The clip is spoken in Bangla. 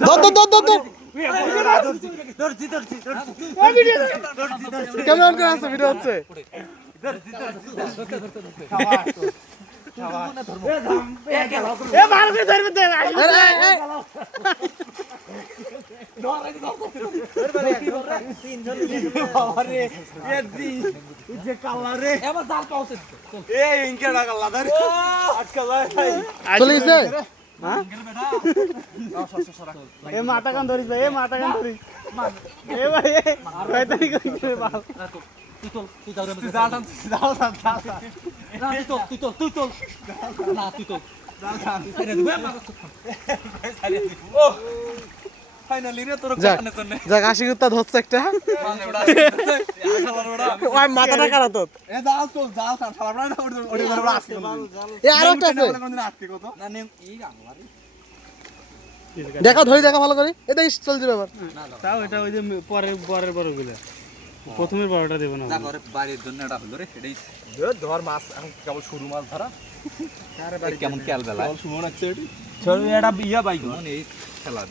ধর ধর ধর ধর ধর কেমন করে আছে ভিডিও হচ্ছে চলে গেছে মাথা কান ধরিস এ মাথা কান ধরিস এ ভাই কয়তারি কইছে বাল তুই যাও রে যাও না তুই ও ফাইনালি রে তোর কানে তো নে যাক আশি কুত্তা ধরছে একটা ওই মাথাটা কাটা তোর এ যাও চল যাও শালা না ওড়ে ধরে আসছে এ আর একটা আছে কোনদিন আসছে কত না নে ই গাংলারি দেখা ধরে দেখা ভালো করে এটা চলছে ব্যাপার তাও এটা ওই যে পরের বড়গুলো প্রথমের বড়টা দেব না না করে বাড়ির জন্য এটা হলো রে এটাই ধর মাছ এখন কেবল শুরু মাছ ধরা আরে বাড়ি কেমন খেয়াল বেলা শুনো না ছোট এটা ইয়া বাইক এই খেলা